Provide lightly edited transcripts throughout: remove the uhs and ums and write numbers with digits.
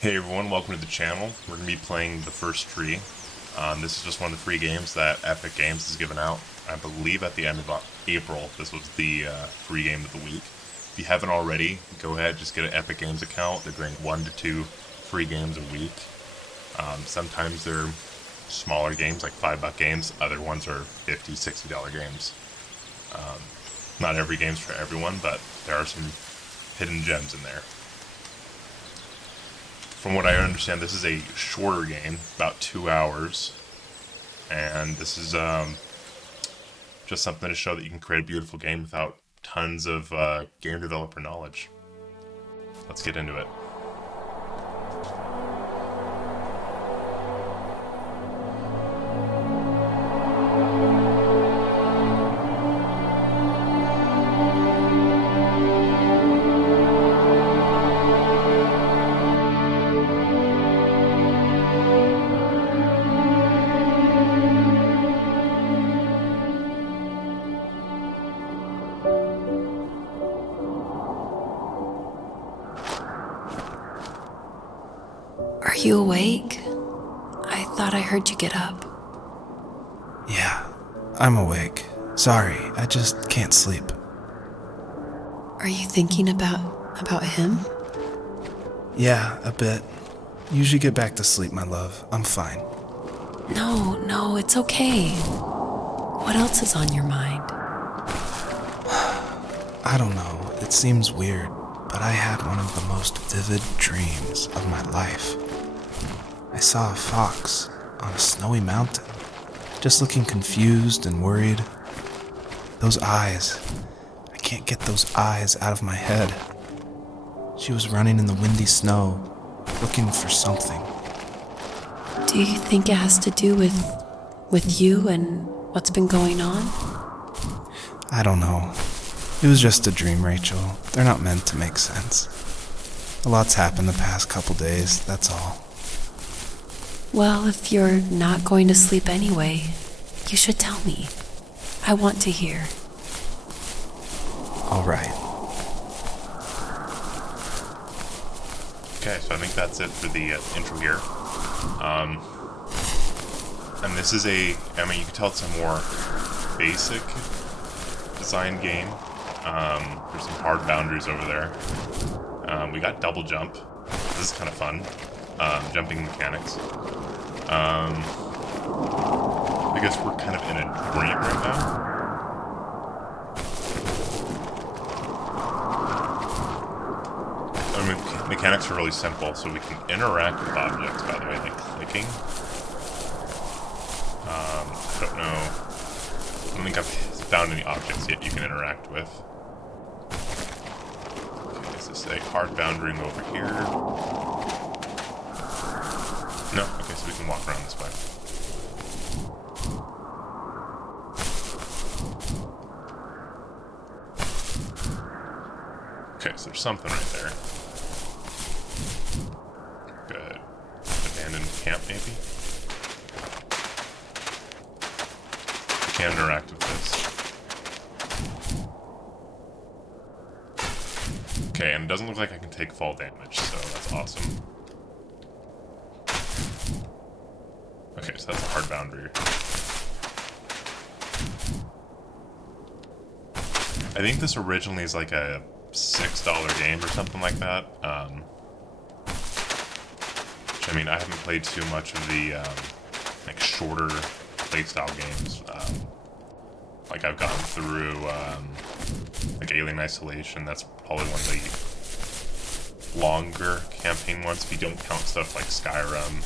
Hey everyone, welcome to the channel. We're going to be playing The First Tree. This is just one of the free games that Epic Games has given out. I believe at the end of April, this was the free game of the week. If you haven't already, go ahead, just get an Epic Games account. They're doing 1 to 2 free games a week. Sometimes they're smaller games, like $5 games. Other ones are $50, $60 games. Not every game's for everyone, but there are some hidden gems in there. From what I understand, this is a shorter game, about 2 hours, and this is just something to show that you can create a beautiful game without tons of game developer knowledge. Let's get into it. Are you awake? I thought I heard you get up. Yeah, I'm awake. Sorry, I just can't sleep. Are you thinking about him? Yeah, a bit. Usually get back to sleep, my love. I'm fine. No, it's okay. What else is on your mind? I don't know, it seems weird, but I had one of the most vivid dreams of my life. I saw a fox on a snowy mountain, just looking confused and worried. Those eyes, I can't get those eyes out of my head. She was running in the windy snow, looking for something. Do you think it has to do with you and what's been going on? I don't know. It was just a dream, Rachel. They're not meant to make sense. A lot's happened the past couple days, that's all. Well, if you're not going to sleep anyway, you should tell me. I want to hear. All right. Okay, so I think that's it for the intro here. And this is you can tell it's a more basic design game. There's some hard boundaries over there. We got double jump. This is kind of fun. Jumping mechanics. I guess we're kind of in a dream right now. Mechanics are really simple, so we can interact with objects, by the way, like clicking. I don't know. I don't think I've found any objects yet you can interact with. Okay, is this a hard boundary over here? No? Okay, so we can walk around this way. Okay, so there's something right there. Good. Abandoned camp, maybe? We can interact with this. Okay, and it doesn't look like I can take fall damage, so that's awesome. Okay, so that's a hard boundary. I think this originally is like a $6 game or something like that. Which, I mean, I haven't played too much of the like shorter playstyle games. Like I've gone through like Alien Isolation. That's probably one of the longer campaign ones if you don't count stuff like Skyrim.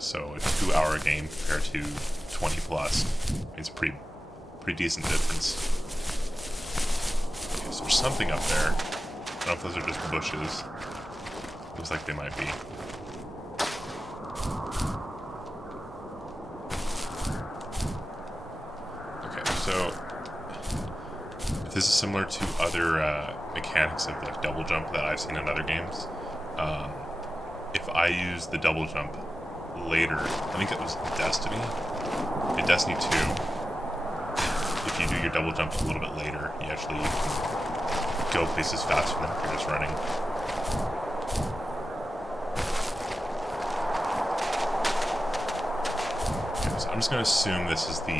So a 2-hour game compared to 20 plus, it's a pretty decent difference. Okay, so there's something up there. I don't know if those are just bushes. Looks like they might be. Okay, so if this is similar to other mechanics of like double jump that I've seen in other games, if I use the double jump later, I think it was Destiny. In Destiny 2, if you do your double jump a little bit later, you can go places faster than if you're just running. I'm just gonna assume this is the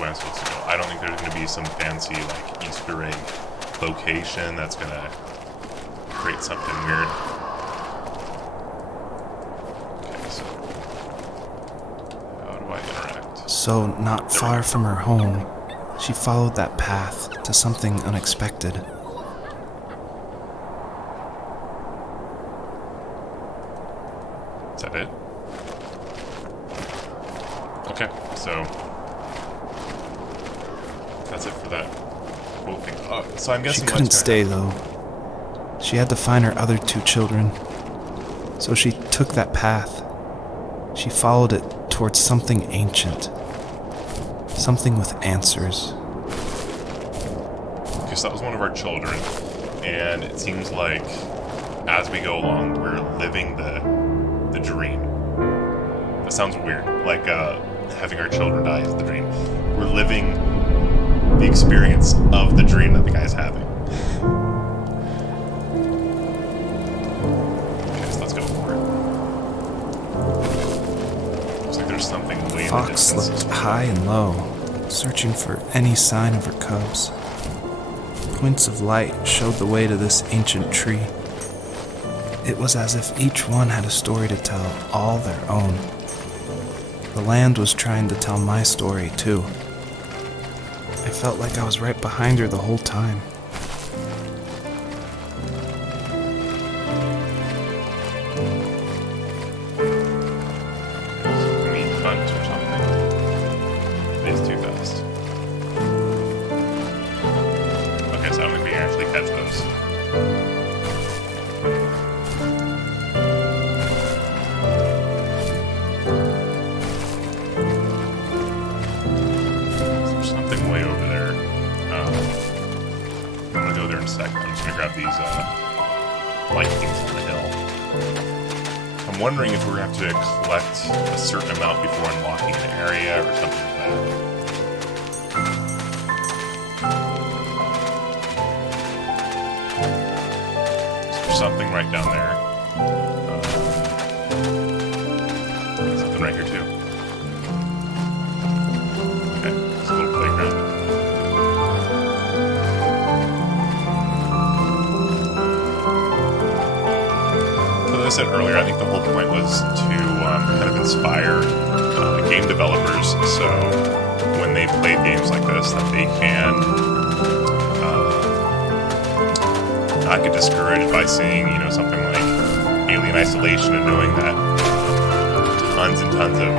way I'm supposed to go. I don't think there's gonna be some fancy like Easter egg location that's gonna create something weird. Okay, so how do I interact? So, not far from her home, she followed that path to something unexpected. Is that it? Okay, so that's it for that quote thing. So I'm guessing She couldn't stay though. She had to find her other 2 children. So she took that path. She followed it towards something ancient. Something with answers. Okay, so that was one of our children, and it seems like as we go along, we're living the dream. That sounds weird, like having our children die is the dream. We're living the experience of the dream that the guy's having. Okay, so let's go for it. Looks like there's something way in the Fox distance. looked high and low, searching for any sign of her cubs. Points of light showed the way to this ancient tree. It was as if each one had a story to tell, all their own. The land was trying to tell my story, too. I felt like I was right behind her the whole time. Can we hunt or something? It is too fast. Okay, so I don't think we can actually catch those. There's something way over there. I'm gonna go there in a second. I'm just gonna grab these light things on the hill. I'm wondering if we're gonna have to collect a certain amount before unlocking an area or something like that. So there's something right down there. Something right here too. Okay, it's a little playground. As I said earlier, I think the whole point was to kind of inspire game developers, so when they play games like this, that they can not get discouraged by seeing, something like Alien Isolation and knowing that tons and tons of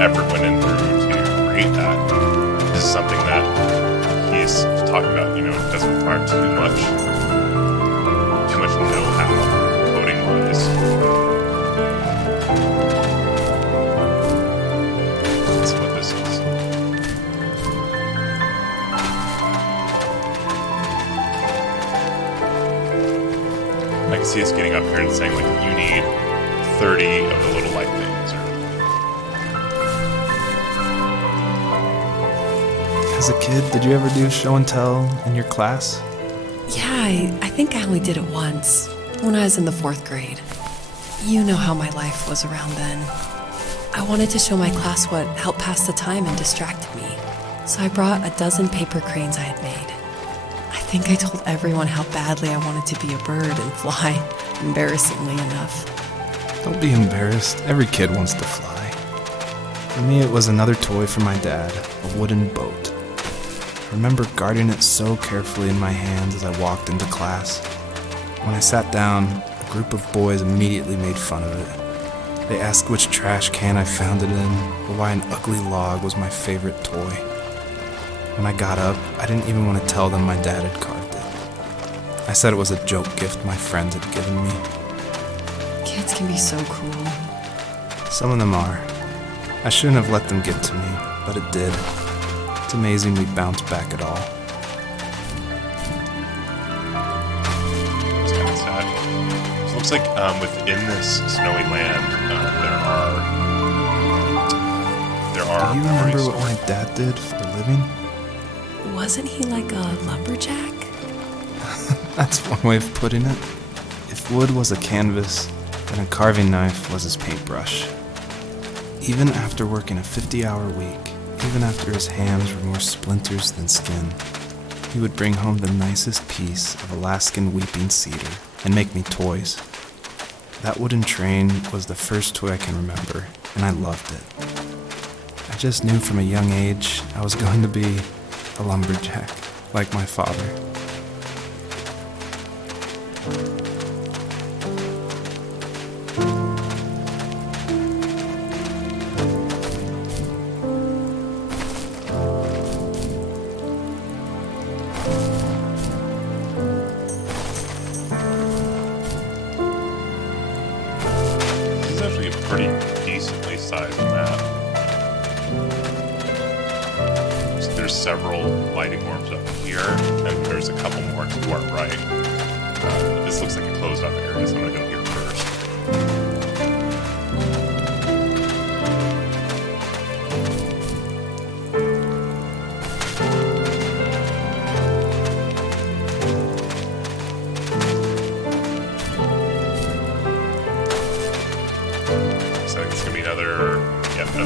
effort went in through to create that. This is something that he's talking about, doesn't require too much know-how. Let's see what this is. I can see us getting up here and saying, like, you need 30 of the little light things. As a kid, did you ever do show and tell in your class? Yeah, I think I only did it once, when I was in the 4th grade. You know how my life was around then. I wanted to show my class what helped pass the time and distracted me, so I brought a dozen paper cranes I had made. I think I told everyone how badly I wanted to be a bird and fly, embarrassingly enough. Don't be embarrassed. Every kid wants to fly. For me, it was another toy from my dad, a wooden boat. I remember guarding it so carefully in my hands as I walked into class. When I sat down, a group of boys immediately made fun of it. They asked which trash can I found it in, or why an ugly log was my favorite toy. When I got up, I didn't even want to tell them my dad had carved it. I said it was a joke gift my friends had given me. Kids can be so cruel. Some of them are. I shouldn't have let them get to me, but it did. It's amazing we bounced back at all. It's kind of sad. So it looks like within this snowy land, there are Do you remember memories what my dad did for a living? Wasn't he like a lumberjack? That's one way of putting it. If wood was a canvas, then a carving knife was his paintbrush. Even after working a 50-hour week, even after his hands were more splinters than skin, he would bring home the nicest piece of Alaskan weeping cedar and make me toys. That wooden train was the first toy I can remember, and I loved it. I just knew from a young age I was going to be a lumberjack, like my father. This is actually a pretty decently sized map. So there's several lighting orbs up here, and there's a couple more to our right. This looks like a closed off area, so I'm gonna go here first. So I think it's gonna be another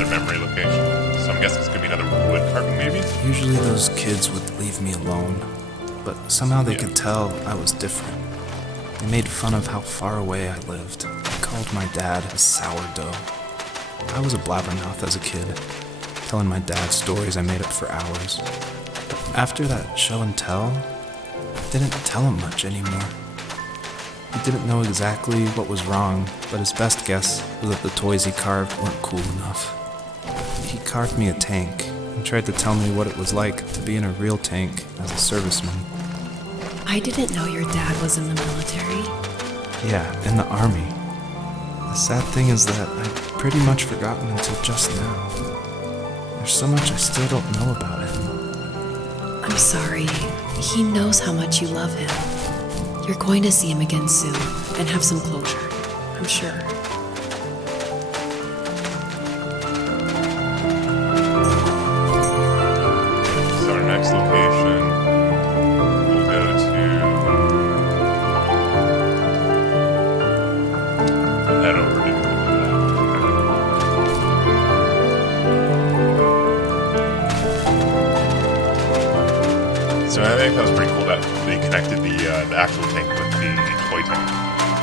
memory location. So I'm guessing it's gonna be another wood carving, maybe? Usually those kids would leave me alone, but somehow they Yeah. could tell I was different. They made fun of how far away I lived. They called my dad a sourdough. I was a blabbermouth as a kid, telling my dad stories I made up for hours. But after that show and tell, I didn't tell him much anymore. He didn't know exactly what was wrong, but his best guess was that the toys he carved weren't cool enough. He carved me a tank and tried to tell me what it was like to be in a real tank as a serviceman. I didn't know your dad was in the military. Yeah, in the army. The sad thing is that I'd pretty much forgotten until just now. There's so much I still don't know about him. I'm sorry. He knows how much you love him. You're going to see him again soon and have some closure, I'm sure. So our next location, we'll go to... head over to that. So I think that was pretty cool that they connected the actual tank with the toy tank.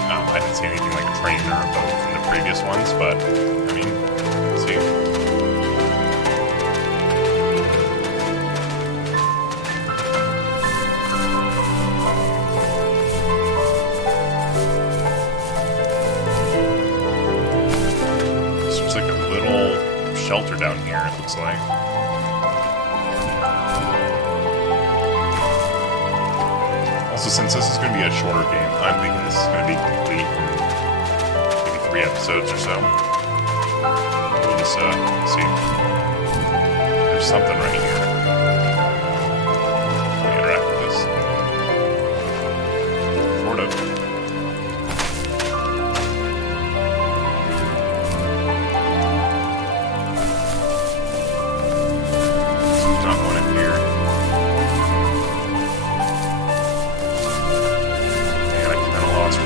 I didn't see anything like a train or a boat from the previous ones, but I mean, see. There's like a little shelter down here, it looks like. Also, since this is going to be a shorter game, I'm thinking this is going to be complete in maybe 3 episodes or so. We'll just see. There's something right here. Let me interact with this. Sort of. There's not one in here.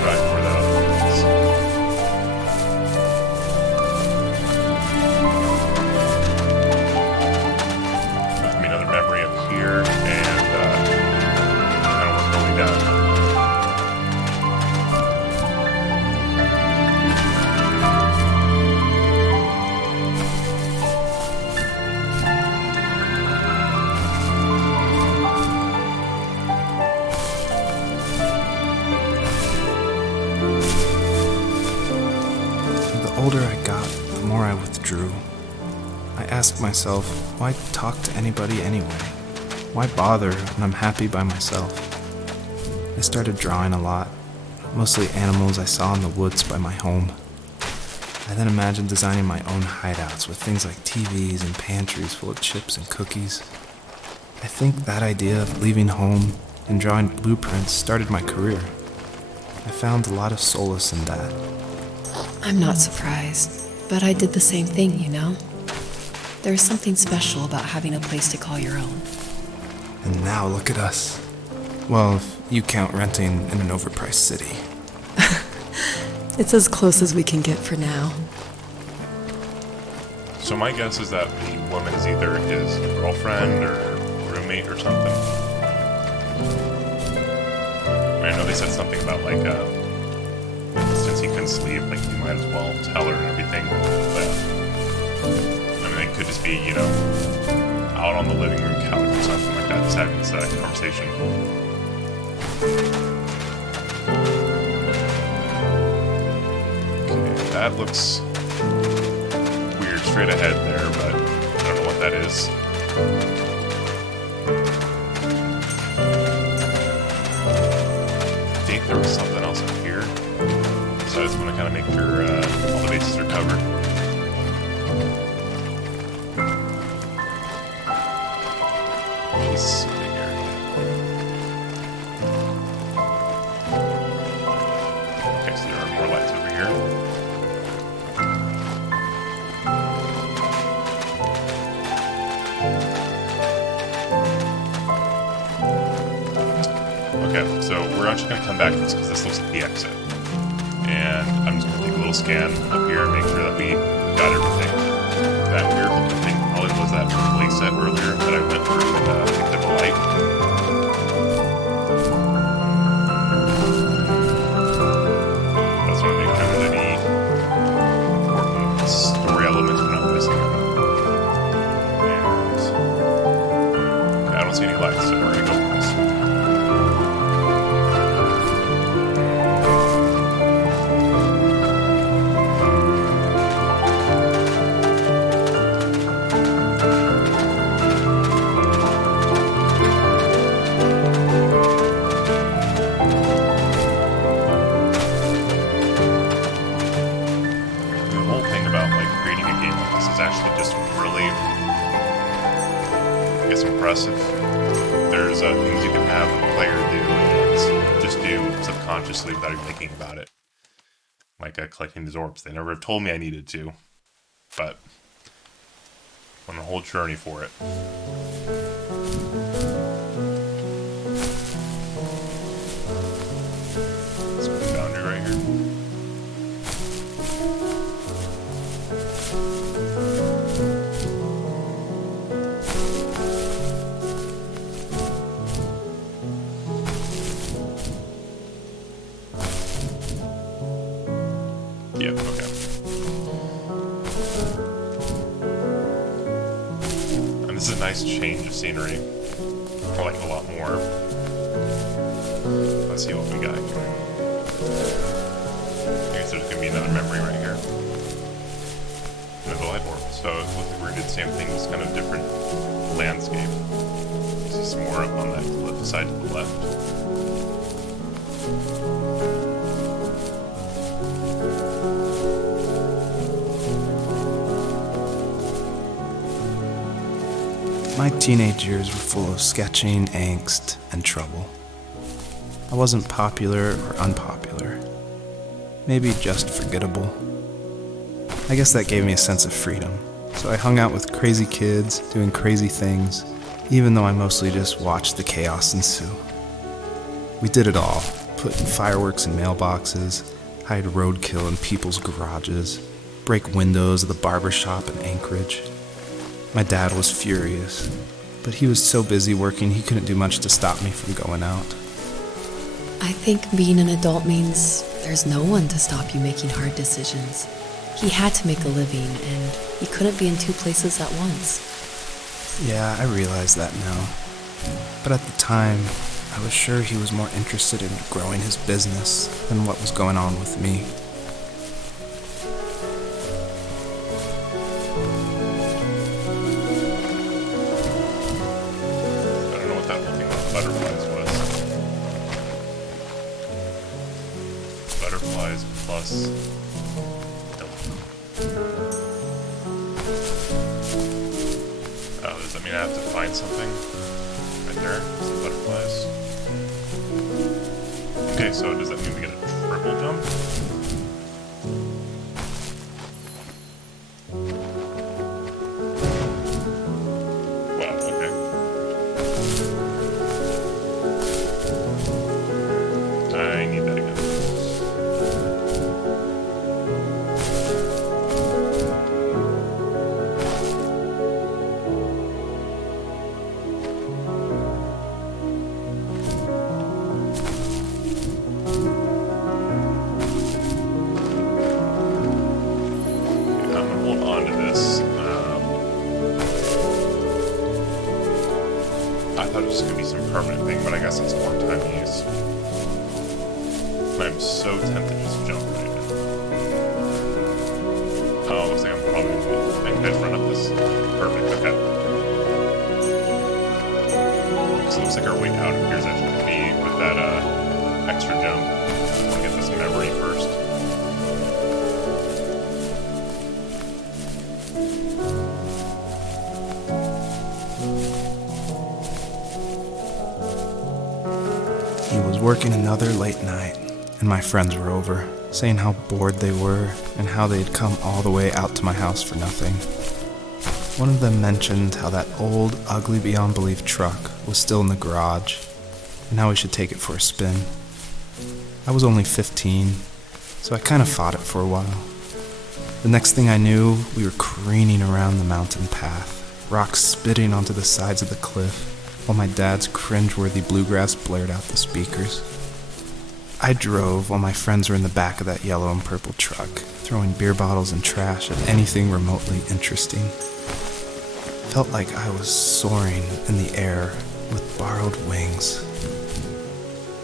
Right where that other is. There's gonna be another memory up here, and kind of work our way down. The older I got, the more I withdrew. I asked myself, why talk to anybody anyway? Why bother when I'm happy by myself? I started drawing a lot, mostly animals I saw in the woods by my home. I then imagined designing my own hideouts with things like TVs and pantries full of chips and cookies. I think that idea of leaving home and drawing blueprints started my career. I found a lot of solace in that. I'm not surprised, but I did the same thing, you know? There's something special about having a place to call your own. And now look at us. Well, if you count renting in an overpriced city. It's as close as we can get for now. So my guess is that the woman is either his girlfriend or roommate or something. I know they said something about like, since he couldn't sleep, like he might as well tell her and everything. But I mean, it could just be, you know, out on the living room couch or something like that, just having this conversation. Okay, that looks weird straight ahead there, but I don't know what that is. I think there was something else up here, so I just want to kind of make sure all the bases are covered. She's sitting here. Okay, so there are more lights over here. Okay, so we're actually going to come back to this because this looks like the exit. And I'm just going to take a little scan up here and make sure that we got everything. That weird looking thing probably was that playset earlier that I went through and picked up a light. I just want to make sure there's any important story elements we're not missing. And okay, I don't see any lights, so we're going to go for this. Impressive. There's things you can have a player do and just do subconsciously without even thinking about it. Like collecting these orbs. They never have told me I needed to, but I'm on a whole journey for it. Let's put a boundary right here. Yep, okay. And this is a nice change of scenery. I like it a lot more. Let's see what we got here. I guess there's gonna be another memory right here. Another light orb. So it looks like we're gonna do the same thing, just kind of different landscape. See some more up on that left side to the left. My teenage years were full of sketching, angst, and trouble. I wasn't popular or unpopular. Maybe just forgettable. I guess that gave me a sense of freedom, so I hung out with crazy kids, doing crazy things, even though I mostly just watched the chaos ensue. We did it all, putting fireworks in mailboxes, hide roadkill in people's garages, break windows of the barber shop in Anchorage. My dad was furious, but he was so busy working he couldn't do much to stop me from going out. I think being an adult means there's no one to stop you making hard decisions. He had to make a living, and he couldn't be in two places at once. Yeah, I realize that now. But at the time, I was sure he was more interested in growing his business than what was going on with me. Butterflies plus oh, does that mean I have to find something? Right there, some butterflies. Okay, so does that mean we get a triple jump? Wow, okay. I need that again. just gonna be some permanent thing, but I guess it's one-time use. I'm so tempted to just jump right in. Oh, looks like I'm probably gonna make it run up this. Perfect, okay. So it looks like our way out appears actually to be with that extra jump. We'll get this memory first. He was working another late night, and my friends were over, saying how bored they were and how they'd come all the way out to my house for nothing. One of them mentioned how that old, ugly beyond belief truck was still in the garage, and how we should take it for a spin. I was only 15, so I kind of fought it for a while. The next thing I knew, we were careening around the mountain path, rocks spitting onto the sides of the cliff, while my dad's cringeworthy bluegrass blared out the speakers. I drove while my friends were in the back of that yellow and purple truck, throwing beer bottles and trash at anything remotely interesting. Felt like I was soaring in the air with borrowed wings.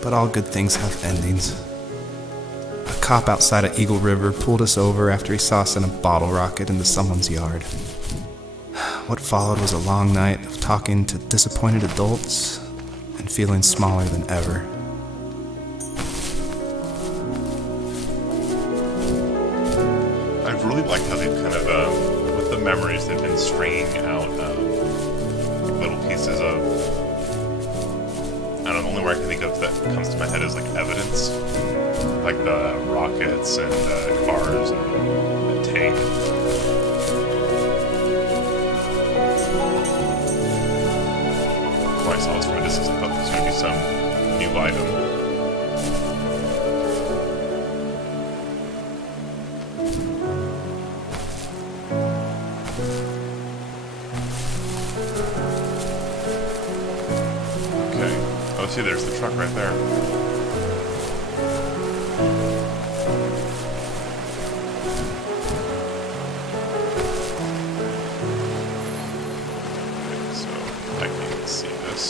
But all good things have endings. A cop outside of Eagle River pulled us over after he saw us in a bottle rocket into someone's yard. What followed was a long night of talking to disappointed adults and feeling smaller than ever. I've really liked how they've kind of, with the memories, they've been stringing out little pieces of, I don't know, the only word I can think of that comes to my head is like evidence. Like the rockets and cars and the tank. When I saw this from a distance, I thought this was going to be some new item. Okay. Oh, see, there's the truck right there. Okay, so I can see this.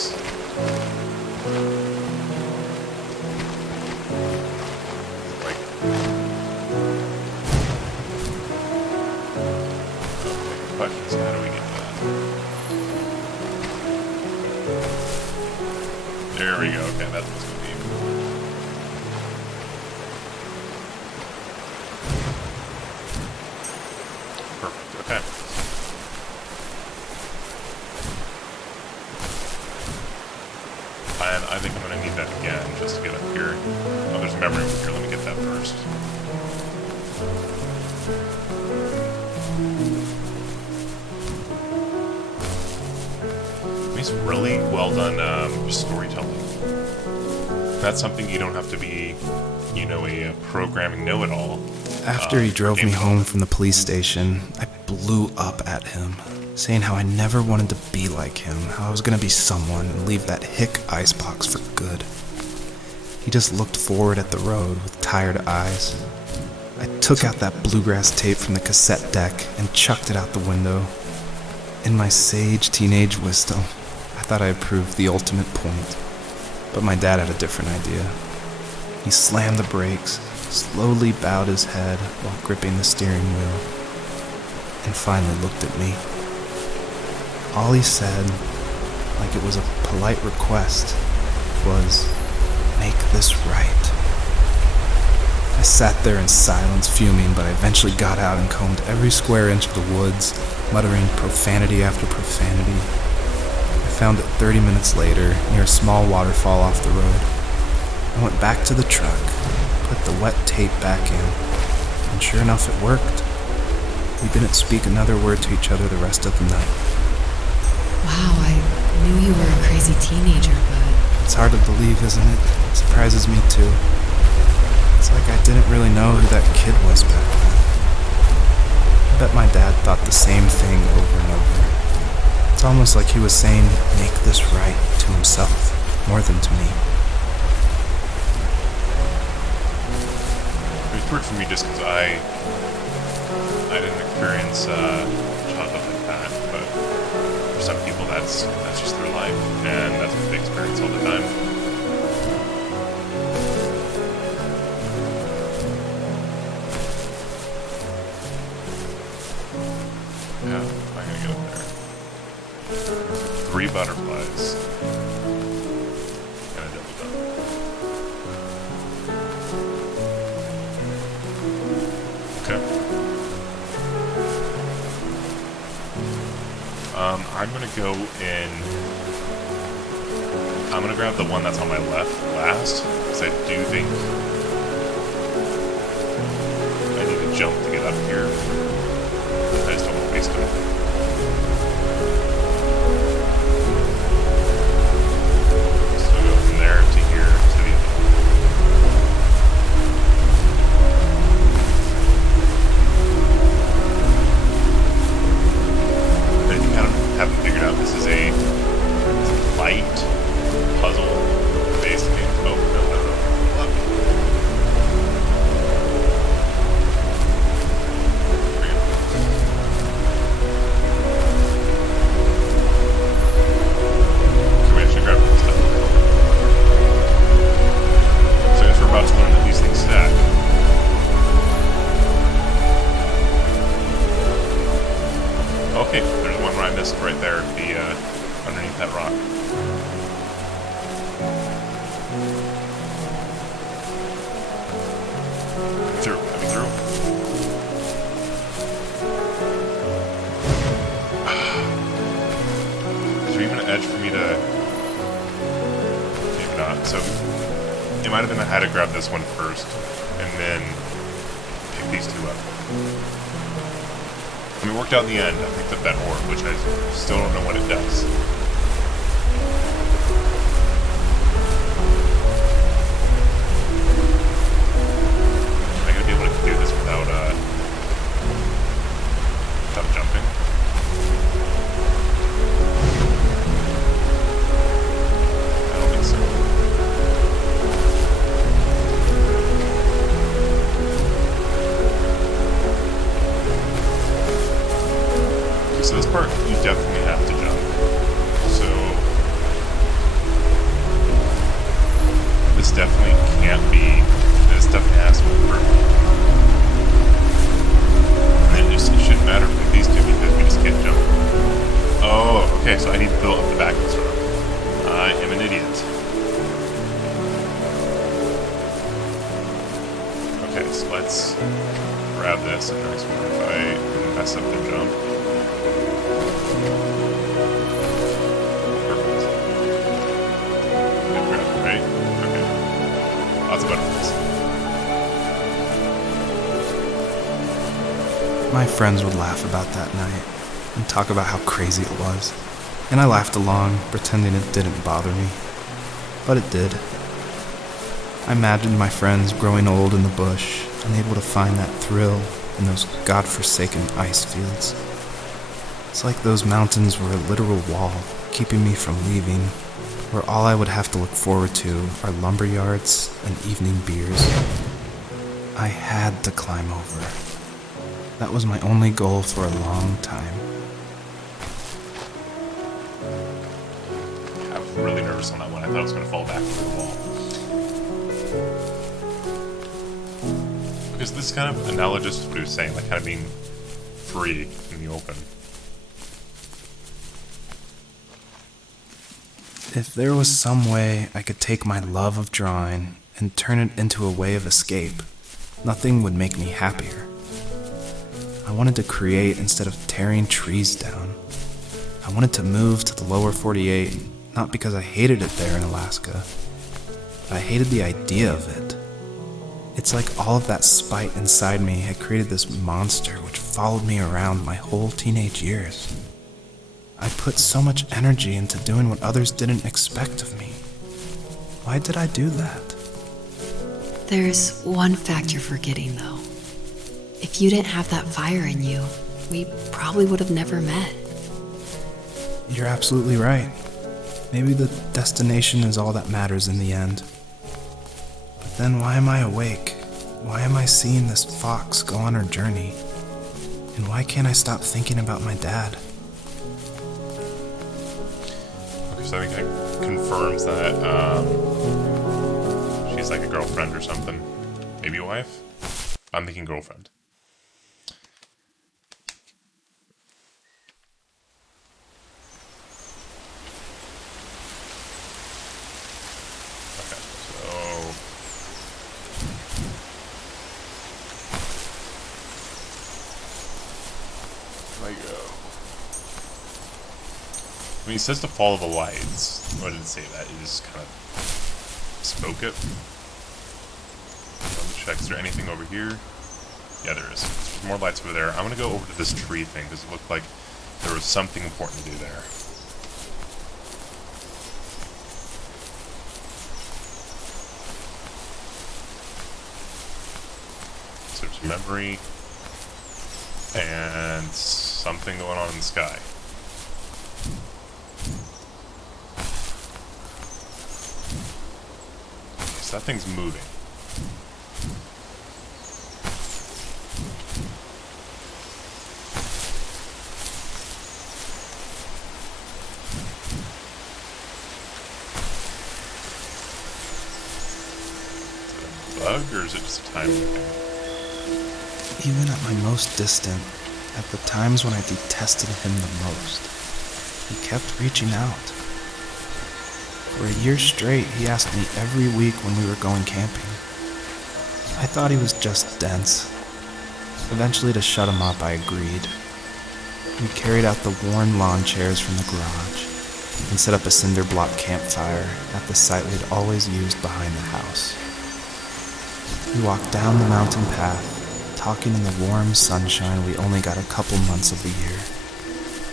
Like, okay, questions. How do we get that? There we go. Okay, that's what's going to be. Perfect. Okay. And I think I'm going to need that again just to get up here. Oh, there's a memory over here. Let me get that first. It's really well done storytelling. That's something you don't have to be, you know, a programming know-it-all. After he drove me home from the police station, I blew up at him, saying how I never wanted to be like him, how I was going to be someone and leave that hick icebox for good. He just looked forward at the road with tired eyes. I took out that bluegrass tape from the cassette deck and chucked it out the window. In my sage teenage wisdom, I thought I had proved the ultimate point, but my dad had a different idea. He slammed the brakes, slowly bowed his head while gripping the steering wheel, and finally looked at me. All he said, like it was a polite request, was, "Make this right." I sat there in silence, fuming, but I eventually got out and combed every square inch of the woods, muttering profanity after profanity. I found it 30 minutes later, near a small waterfall off the road. I went back to the truck, put the wet tape back in, and sure enough it worked. We didn't speak another word to each other the rest of the night. Wow, I knew you were a crazy teenager, but It's hard to believe, isn't it? It surprises me too. It's like I didn't really know who that kid was back then. I bet my dad thought the same thing over and over. It's almost like he was saying, "Make this right," to himself, more than to me. It's weird for me just because I didn't experience childhood like that, but for some people that's just their life, and that's what they experience all the time. Yeah, I'm gonna get up there. 3 butterflies. And a double duck. Okay. I'm gonna go in. I'm gonna grab the one that's on my left last, because I do think I need to jump to get up here. I just don't want to waste them. So go from there to here to the other one. And if you kind of haven't figured out, this is a light puzzle based game. Oh, no. So we actually grab this stuff. So I guess we're about to learn that these things stack. Okay, there's one where I missed right there, underneath that rock. Through. Let me through. Is there even an edge for me to... Maybe not. So, it might have been I had to grab this one first, and then pick these two up. I mean, it worked out in the end. I picked up that orb, which I still don't know what it does. Am I going to be able to do this without jumping? I don't think so. So this part, you definitely have to jump. So this definitely can't be. This definitely has to be perfect. And then it shouldn't matter with these two because we just can't jump. Oh, okay. So I need to build up the back of this rope. I am an idiot. Okay, so let's grab this, and I swear if I mess up the jump. Perfect. Good grab, right? Okay. Lots of butterflies. My friends would laugh about that night and talk about how crazy it was, and I laughed along, pretending it didn't bother me. But it did. I imagined my friends growing old in the bush, unable to find that thrill in those godforsaken ice fields. It's like those mountains were a literal wall, keeping me from leaving, where all I would have to look forward to are lumber yards and evening beers. I had to climb over. That was my only goal for a long time. I was really nervous on that one. I thought I was going to fall back into the wall. Because this is kind of analogous to what he was saying, like kind of being free in the open. If there was some way I could take my love of drawing and turn it into a way of escape, nothing would make me happier. I wanted to create instead of tearing trees down. I wanted to move to the lower 48, not because I hated it there in Alaska, but I hated the idea of it. It's like all of that spite inside me had created this monster which followed me around my whole teenage years. I put so much energy into doing what others didn't expect of me. Why did I do that? There's one fact you're forgetting, though. If you didn't have that fire in you, we probably would have never met. You're absolutely right. Maybe the destination is all that matters in the end. But then why am I awake? Why am I seeing this fox go on her journey? And why can't I stop thinking about my dad? so I think it confirms that she's like a girlfriend or something. Maybe a wife? I'm thinking girlfriend. Okay, so... There we go. I mean, it says to follow the lights. Why did it say that? You just kind of spoke it. Let me check. Is there anything over here? Yeah, there is. There's more lights over there. I'm going to go over to this tree thing because it looked like there was something important to do there. So there's memory and something going on in the sky. So that thing's moving. Is it a bug or is it just a timing thing? Even at my most distant, at the times when I detested him the most, he kept reaching out. For a year straight, he asked me every week when we were going camping. I thought he was just dense. Eventually, to shut him up, I agreed. We carried out the worn lawn chairs from the garage and set up a cinder block campfire at the site we'd always used behind the house. We walked down the mountain path, talking in the warm sunshine we only got a couple months of the year.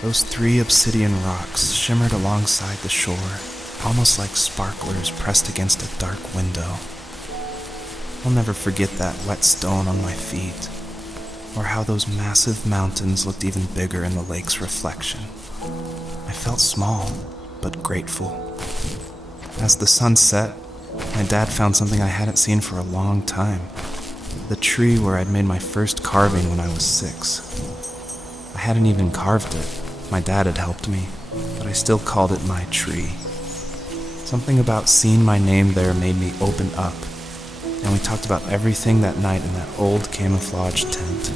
Those 3 obsidian rocks shimmered alongside the shore, almost like sparklers pressed against a dark window. I'll never forget that wet stone on my feet, or how those massive mountains looked even bigger in the lake's reflection. I felt small, but grateful. As the sun set, my dad found something I hadn't seen for a long time. The tree where I'd made my first carving when I was 6. I hadn't even carved it. My dad had helped me, but I still called it my tree. Something about seeing my name there made me open up, and we talked about everything that night in that old camouflage tent.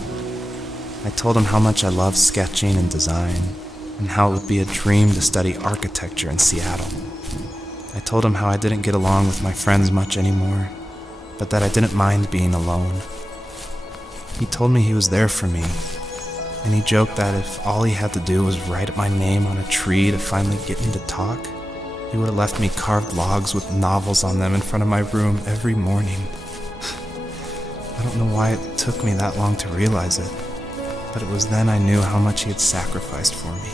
I told him how much I loved sketching and design, and how it would be a dream to study architecture in Seattle. I told him how I didn't get along with my friends much anymore, but that I didn't mind being alone. He told me he was there for me, and he joked that if all he had to do was write my name on a tree to finally get me to talk, he would have left me carved logs with novels on them in front of my room every morning. I don't know why it took me that long to realize it, but it was then I knew how much he had sacrificed for me.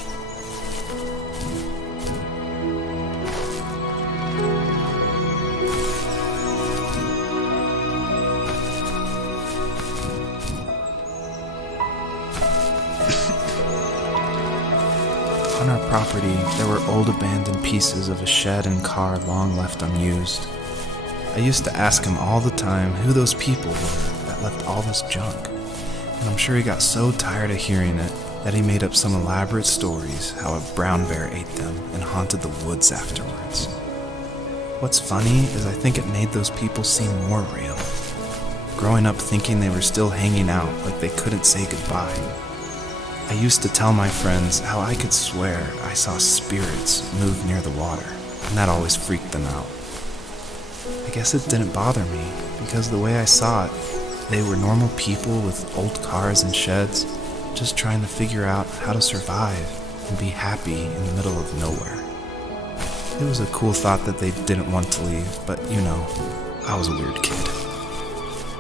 On our property, there were old abandoned pieces of a shed and car long left unused. I used to ask him all the time who those people were that left all this junk, and I'm sure he got so tired of hearing it that he made up some elaborate stories how a brown bear ate them and haunted the woods afterwards. What's funny is I think it made those people seem more real. Growing up thinking they were still hanging out like they couldn't say goodbye. I used to tell my friends how I could swear I saw spirits move near the water, and that always freaked them out. I guess it didn't bother me, because the way I saw it, they were normal people with old cars and sheds, just trying to figure out how to survive and be happy in the middle of nowhere. It was a cool thought that they didn't want to leave, but you know, I was a weird kid.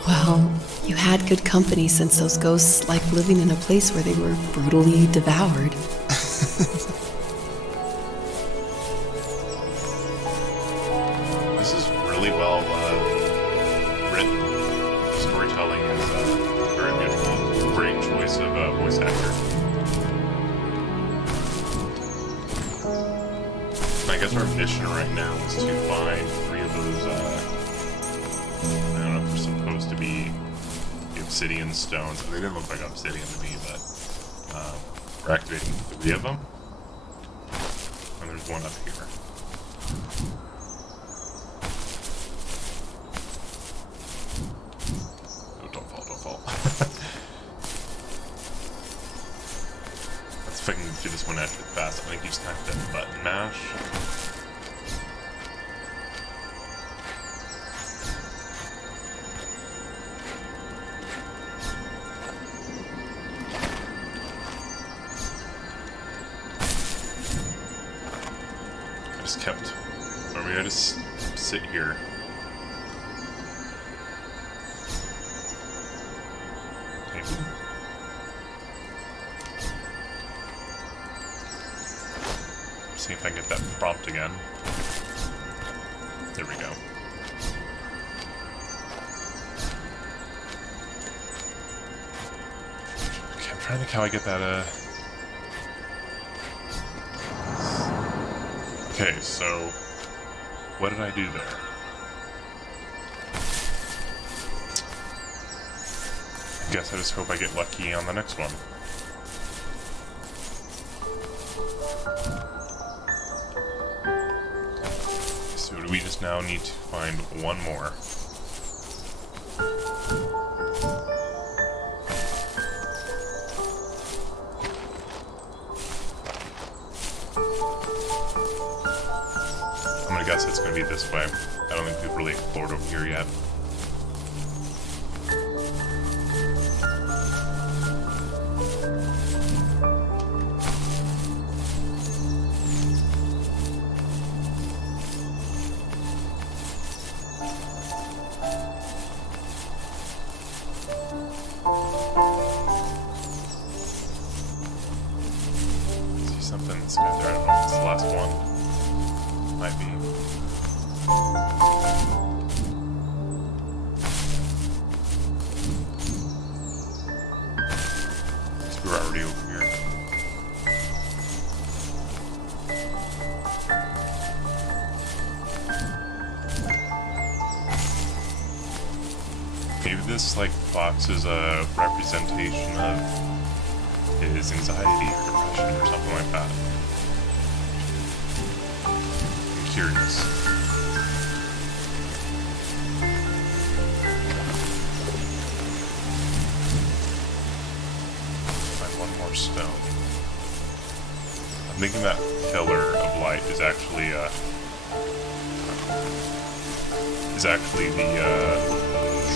Well, you had good company since those ghosts liked living in a place where they were brutally devoured. This is really well written. Storytelling is very beautiful. Great choice of voice actor. I guess our mission right now is to find 3 of those, I don't know if they're supposed to be the obsidian stones. They didn't look like obsidian to me, but we're activating 3 of them. And there's one up here. immensely fast. I think you just kind of have to button mash. I just kept... Or maybe I just sit here. Maybe. See if I can get that prompt again. There we go. Okay, I'm trying to think how I get that, Okay, so... What did I do there? I guess I just hope I get lucky on the next one. So do we just now need to find one more? I'm gonna guess it's gonna be this way. I don't think we've really explored over here yet. See something that's got there. I don't know if it's the last one. Might be. So we're already over here. Maybe this, like, box is a representation of his anxiety or depression or something like that. I'm curious. Find one more stone. I'm thinking that pillar of light is actually the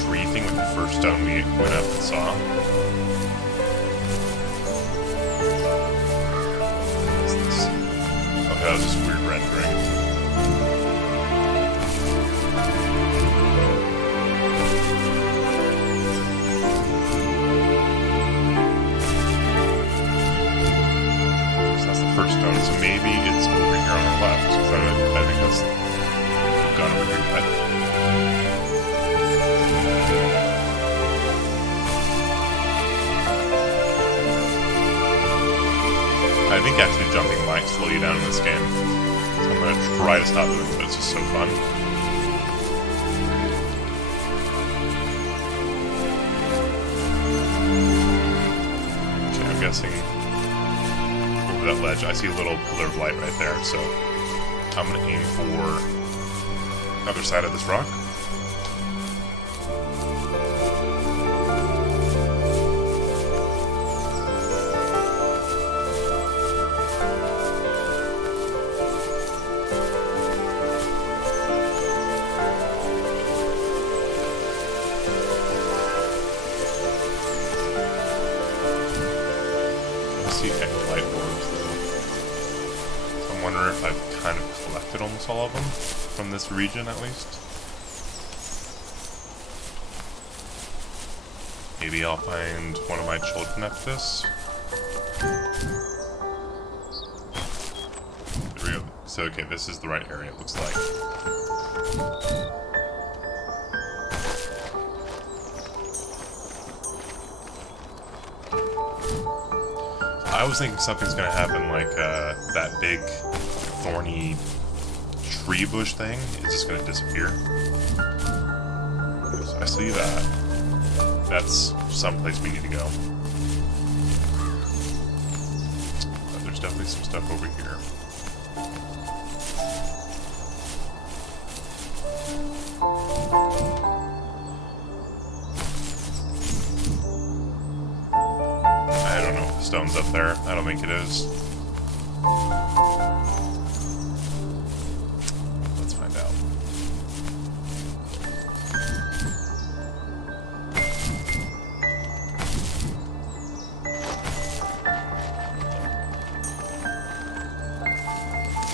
tree thing with the first stone we went up and saw. What is this? Okay, that was just weird rendering. So that's the first stone, so maybe it's over here on our left. So I think that's we've gone over here yet. I think actually jumping might slow you down in this game. So I'm going to try to stop doing it, but it's just so fun. Okay, I'm guessing over that ledge, I see a little pillar of light right there, so I'm going to aim for the other side of this rock. See any light orbs though. So I'm wondering if I've kind of collected almost all of them from this region at least. Maybe I'll find one of my children after this. There we go. So okay, this is the right area it looks like. I was thinking something's gonna happen like that big thorny tree bush thing is just gonna disappear. So I see that. That's someplace we need to go. But there's definitely some stuff over here. I don't know if the stone's up there. I don't think it is.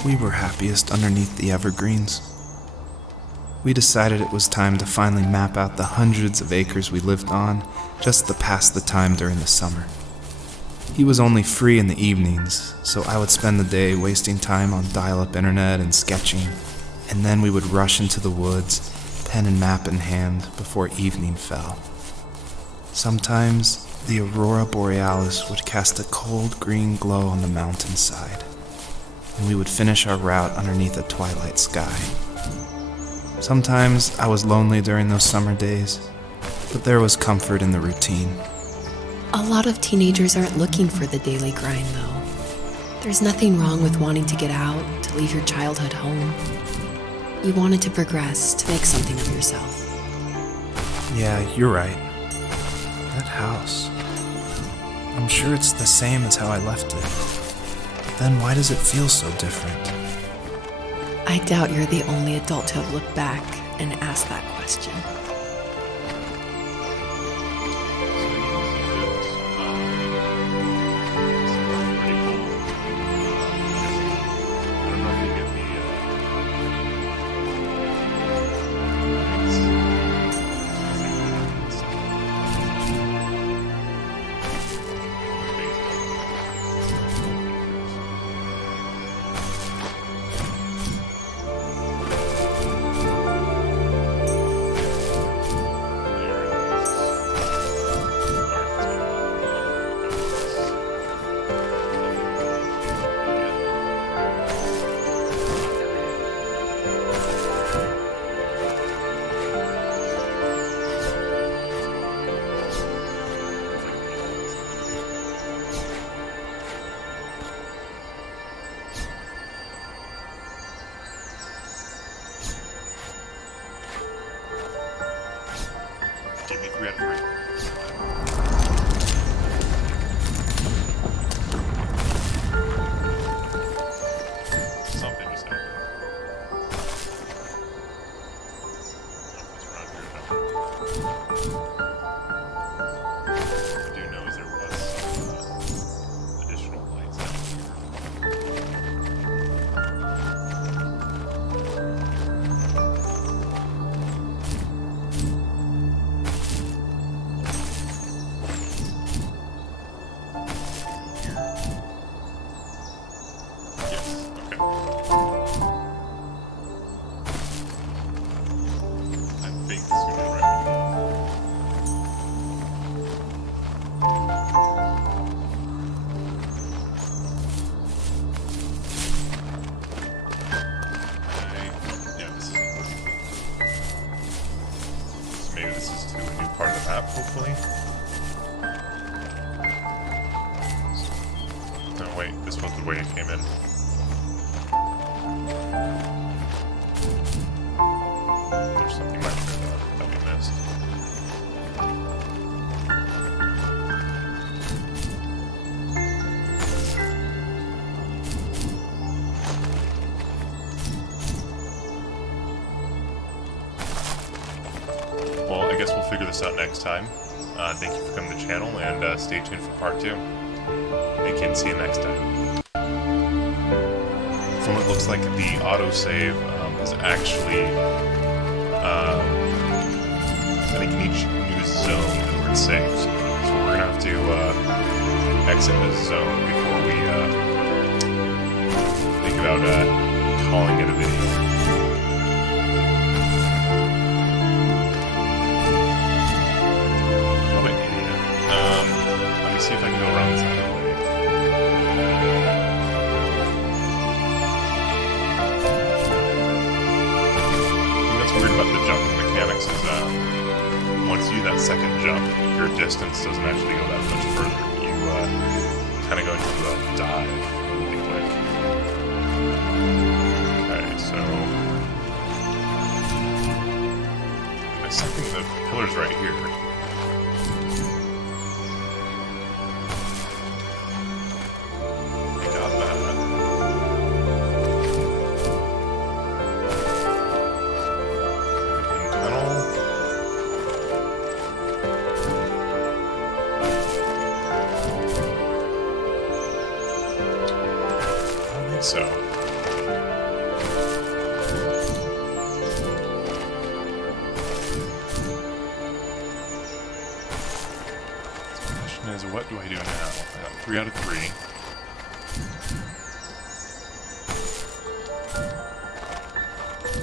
we were happiest underneath the evergreens. We decided it was time to finally map out the hundreds of acres we lived on just to pass the time during the summer. He was only free in the evenings, so I would spend the day wasting time on dial-up internet and sketching, and then we would rush into the woods, pen and map in hand, before evening fell. Sometimes, the aurora borealis would cast a cold green glow on the mountainside, and we would finish our route underneath a twilight sky. Sometimes I was lonely during those summer days, but there was comfort in the routine. A lot of teenagers aren't looking for the daily grind, though. There's nothing wrong with wanting to get out, to leave your childhood home. You wanted to progress, to make something of yourself. Yeah, you're right. That house. I'm sure it's the same as how I left it. But then why does it feel so different? I doubt you're the only adult to have looked back and asked that question. Give me 3 out of 3. Something just happened. What's around here now? What I do know is there was additional lights out here. Yes, okay. I think this would be right. Yeah, this is. So maybe this is to a new part of the map, hopefully. No, wait, this was the way it came in. There's something back there that we missed. Well, I guess we'll figure this out next time. Thank you for coming to the channel, and stay tuned for part 2. Thank you, and see you next time. From what it looks like, the autosave is actually, I think in each new zone where it saves. So we're gonna have to exit this zone before we think about calling it a video. What an idiot. Let me see if I can go around this other way. Weird about the jumping mechanics is once you do that second jump, your distance doesn't actually go that much further. You kind of go into a dive really quick. Okay, so there's something, the pillar's right here. I got that. So, So what do I do now? I got 3 out of 3.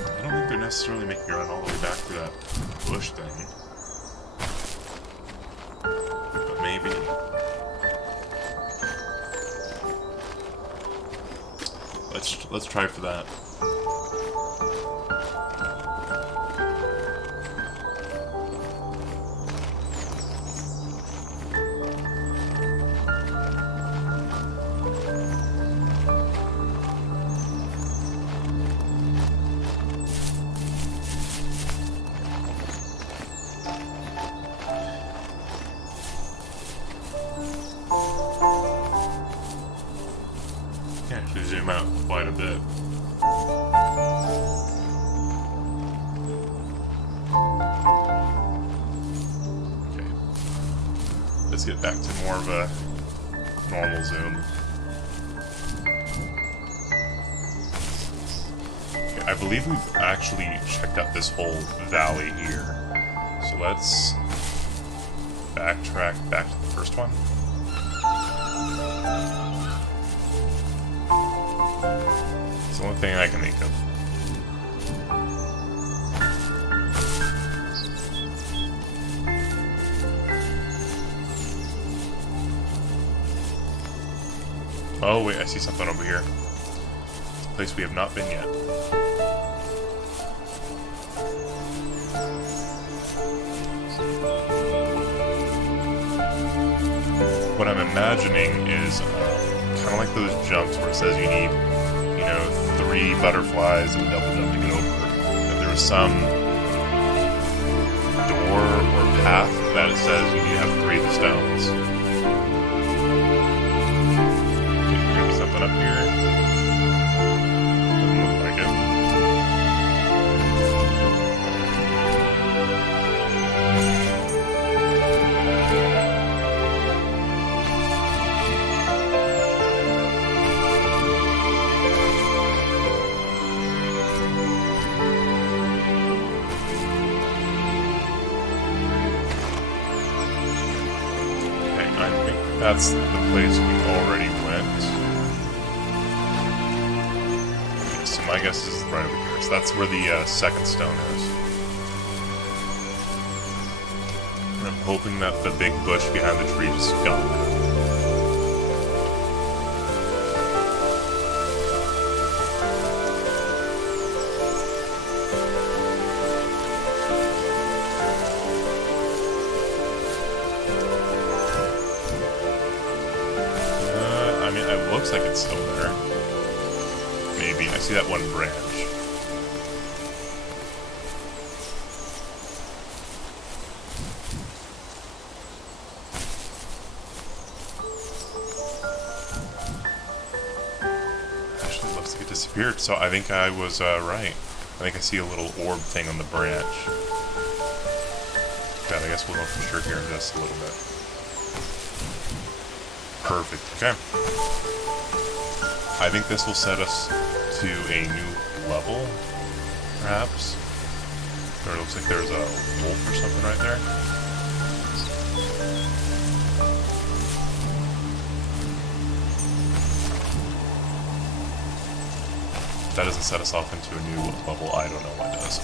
I don't think they're necessarily making me run all the way back to that bush thing. But maybe. Let's try for that. Actually zoom out quite a bit. Okay. Let's get back to more of a normal zoom. Okay, I believe we've actually checked out this whole valley here. So let's backtrack back to the first one. It's the only thing I can think of. Oh wait, I see something over here. It's a place we have not been yet. What I'm imagining is kind of like those jumps where it says you need, 3 butterflies and a double jump to get over. If there was some door or path that it says you need to have 3 of the stones. Okay, maybe something up here. Doesn't look like it. That's the place we already went. Okay, so my guess is right over here. So that's where the second stone is. And I'm hoping that the big bush behind the tree just got that. It looks like it's still there. Maybe. I see that one branch. Actually, it looks like it disappeared, so I think I was right. I think I see a little orb thing on the branch. God, I guess we'll know for sure here in just a little bit. Perfect. Okay. I think this will set us to a new level, perhaps. There looks like there's a wolf or something right there. If that doesn't set us off into a new level, I don't know what does.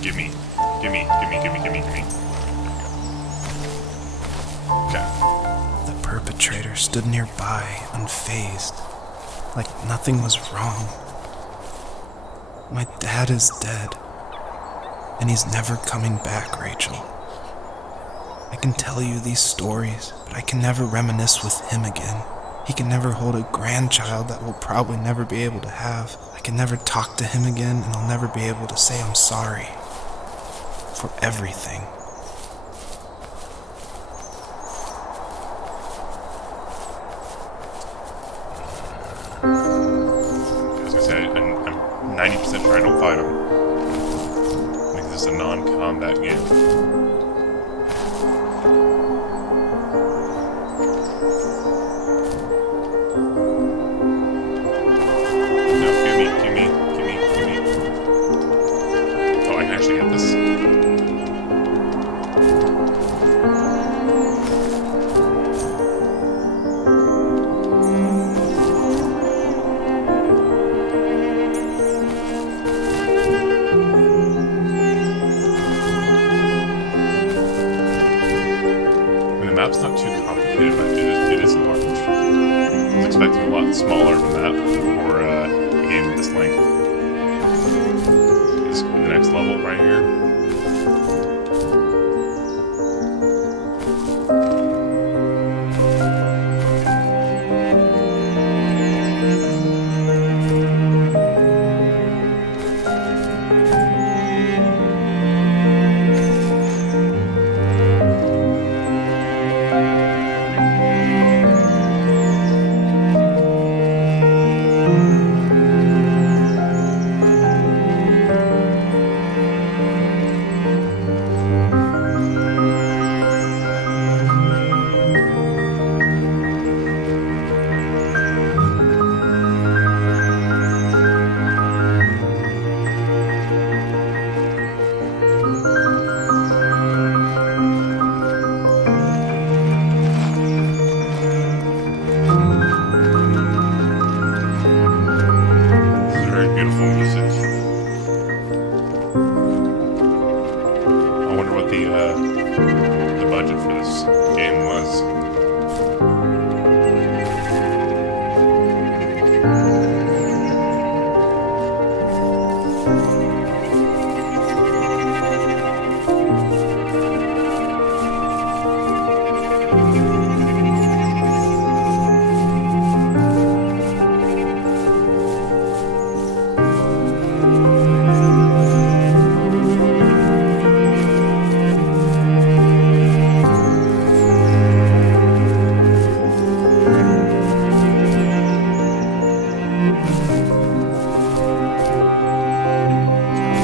Gimme. Gimme, gimme, gimme, gimme, gimme. Okay. The perpetrator stood nearby, unfazed, like nothing was wrong. My dad is dead, and he's never coming back, Rachel. I can tell you these stories, but I can never reminisce with him again. He can never hold a grandchild that we'll probably never be able to have. I can never talk to him again, and I'll never be able to say I'm sorry for everything. As I said, I'm 90% sure I don't fight him. I think this is a non-combat game. No, gimme. a lot smaller than that for a game of this length. Is the next level right here. Beautiful music. I wonder what the budget for this game was.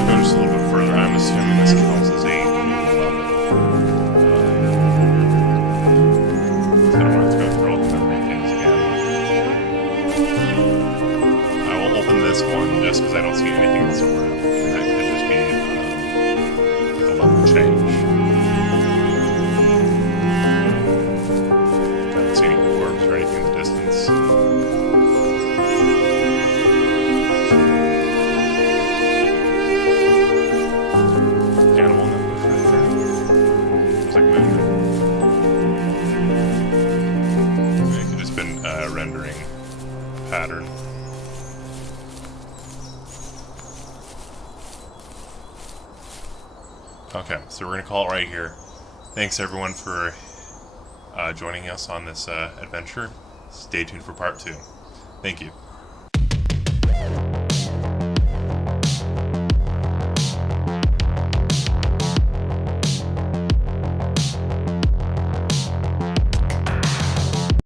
Go just a little bit further. I'm assuming this counts as a new level. I don't want to go through all the memory things again. I will open this one just because I don't see anything else around. And that could just be like a level change. I don't see any orbs or anything in the distance. Animal numbers right there. It's like moving. It could just been rendering pattern. Okay, so we're gonna call it right here. Thanks everyone for joining us on this adventure. Stay tuned for part 2. Thank you.